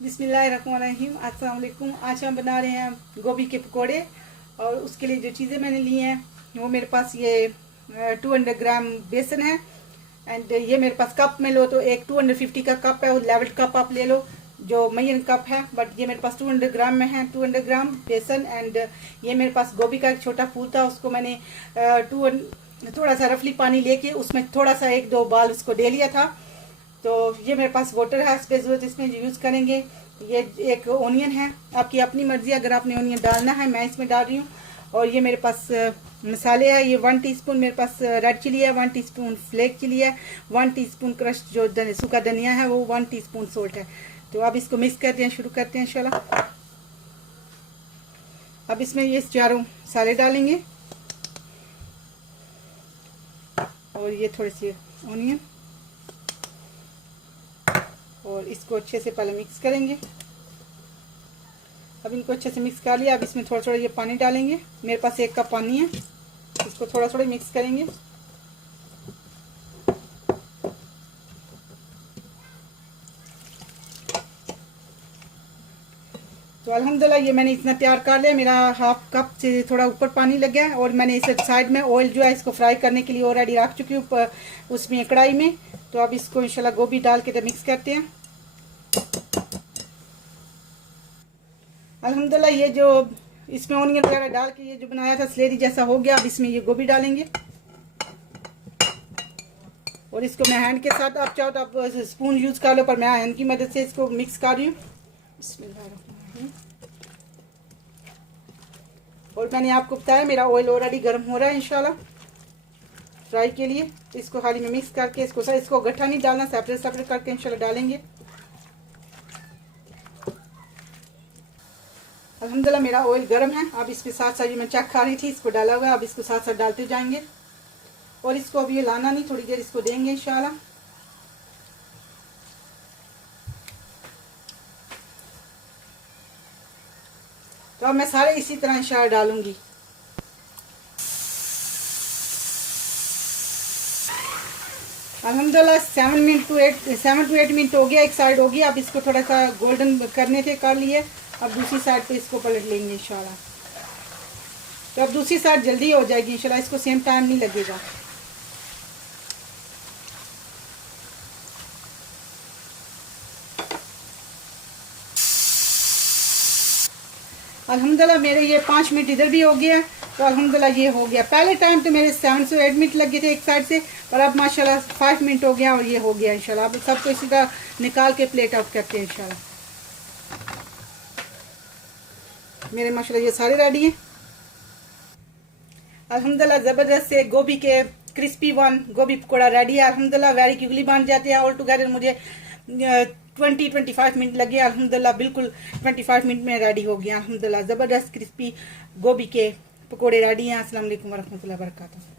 बिस्मिल्लाहिर्रहमानिर्रहीम। अस्सलाम वालेकुम। आज हम बना रहे हैं गोभी के पकोड़े। और उसके लिए जो चीज़ें मैंने ली हैं वो मेरे पास ये 200 ग्राम बेसन है। एंड ये मेरे पास कप में लो तो एक 250 का कप है, वो लेवल कप आप ले लो जो मयन कप है, बट ये मेरे पास 200 ग्राम में है। 200 ग्राम बेसन। एंड ये मेरे पास गोभी का एक छोटा फूल था, उसको मैंने थोड़ा सा रफली पानी लेके उसमें थोड़ा सा एक दो बाल उसको दे लिया था। तो ये मेरे पास वाटर है ज़रूरत इसमें यूज़ करेंगे। ये एक ओनियन है, आपकी अपनी मर्ज़ी, अगर आपने ओनियन डालना है मैं इसमें डाल रही हूँ। और ये मेरे पास मसाले है, ये 1 टीस्पून मेरे पास रेड चिली है, 1 टीस्पून फ्लेक चिली है, 1 टीस्पून क्रश जो सूखा धनिया है वो 1 टीस्पून सोल्ट है। तो अब इसको मिक्स करते हैं, शुरू करते हैं इंशाल्लाह। अब इसमें ये चारों मसाले डालेंगे और ये थोड़ी सी ओनियन, और इसको अच्छे से पहले मिक्स करेंगे। अब इनको अच्छे से मिक्स कर लिया। अब इसमें थोड़ा थोड़ा ये पानी डालेंगे, मेरे पास 1 कप पानी है, इसको थोड़ा थोड़ा मिक्स करेंगे। तो अल्हम्दुलिल्लाह ये मैंने इतना तैयार कर लिया, मेरा हाफ कप से थोड़ा ऊपर पानी लग गया। और मैंने इस साइड में ऑयल जो है इसको फ्राई करने के लिए ऑलरेडी रख चुकी हूँ उसमें कढ़ाई में। तो अब इसको इंशाल्लाह गोभी डाल के मिक्स करते हैं। अल्हम्दुलिल्लाह ये जो इसमें ऑनियन वगैरह डाल के ये जो बनाया था स्लेरी जैसा हो गया। अब इसमें ये गोभी डालेंगे और इसको मैं हैंड के साथ, आप चाहो तो आप स्पून यूज़ कर लो, पर मैं हैंड की मदद से इसको मिक्स कर रही हूँ। बिस्मिल्लाहिर्रहमानिर्रहीम। और मैंने आपको बताया मेरा ऑयल ऑलरेडी गर्म हो रहा है इंशाल्लाह फ्राई के लिए। तो इसको हाली में मिक्स करके इसको गट्ठा नहीं डालना, सेपरेट सेपरेट करके इंशाल्लाह डालेंगे। अल्हम्दुलिल्लाह मेरा ऑयल गर्म है। अब इसके साथ साथ मैं चेक खा रही थी, इसको डाला हुआ है। अब इसको साथ साथ डालते जाएंगे और इसको अभी ये लाना नहीं, थोड़ी देर इसको देंगे इंशाल्लाह। तो अब मैं सारे इसी तरह इंशाल्लाह डालूंगी। अल्हम्दुलिल्लाह 7 to 8 मिनट हो गया, एक साइड हो गया। अब इसको थोड़ा सा गोल्डन करने थे, कर लिए। अब दूसरी साइड पे इसको पलट लेंगे इंशाल्लाह। तो अब दूसरी साइड जल्दी हो जाएगी इंशाल्लाह, इसको सेम टाइम नहीं लगेगा। अल्हम्दुलिल्लाह मेरे ये 5 मिनट इधर भी हो गया। तो अल्हम्दुलिल्लाह ये हो गया। पहले टाइम तो मेरे 7 से 8 मिनट लगे थे एक साइड से, पर अब माशाल्लाह 5 मिनट हो गया और ये हो गया इंशाल्लाह। अब सबको इसी तरह निकाल के प्लेट आउट करते हैं इंशाल्लाह। मेरे माशाल्लाह ये सारे रेडी हैं। अल्हम्दुलिल्लाह ज़बरदस्त से गोभी के क्रिस्पी वन गोभी पकौड़ा रेडी है। अल्हम्दुलिल्लाह वेरी क्विकली बन जाते हैं। ऑल टुगेदर मुझे 20-25 मिनट लगे। अल्हम्दुलिल्लाह बिल्कुल 25 मिनट में रेडी हो गया। अल्हम्दुलिल्लाह ज़बरदस्त क्रिस्पी गोभी के पकोड़े रेडी हैं। अस्सलाम वालेकुम वरहमतुल्लाहि वबरकातुहू।